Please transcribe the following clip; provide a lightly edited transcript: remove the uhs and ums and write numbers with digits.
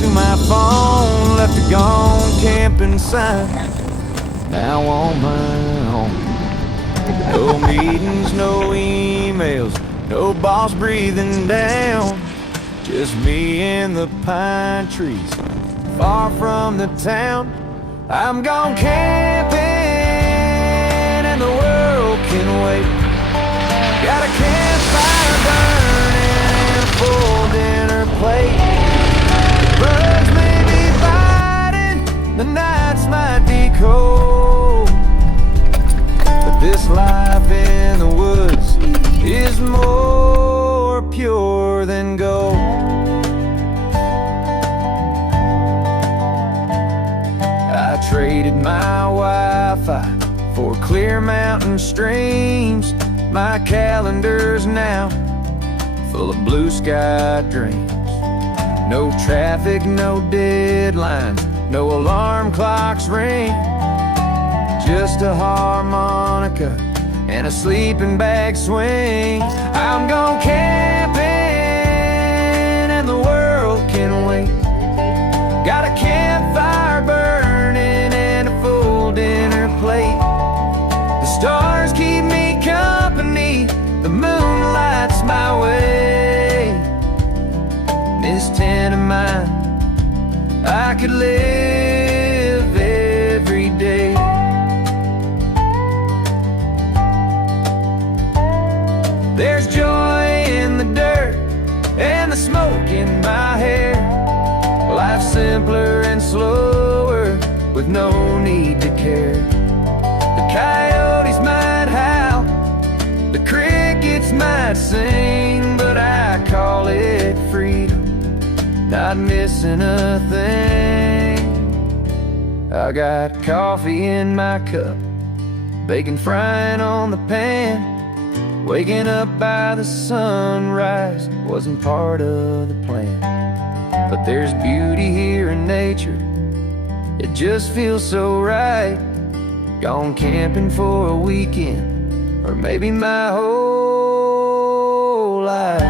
to my phone, left a gone camping sign. Now on my own. No meetings, no emails, no boss breathing down. Just me and the pine trees, far from the town. I'm gone camping and the world can wait. Got a campfire burning and a full dinner plate. The birds may be biting, the nights might be cold, but this life in the woods is more pure than gold. I traded my Wi-Fi for clear mountain streams. My calendar's now full of blue sky dreams. No traffic, no deadlines, no alarm clocks ring. Just a harmonica and a sleeping bag swing. I'm gone camping and the world can wait. Got a campfire burning and a full dinner plate. The stars keep me company, the moon lights my way. In this tent of mine, I could live every day. There's joy in the dirt and the smoke in my hair. Life's simpler and slower with no need to care. The coyotes might howl, the crickets might sing, but I call it freedom, not missing a thing. I got coffee in my cup, bacon frying on the pan. Waking up by the sunrise wasn't part of the plan. But there's beauty here in nature, it just feels so right. Gone camping for a weekend, or maybe my whole life.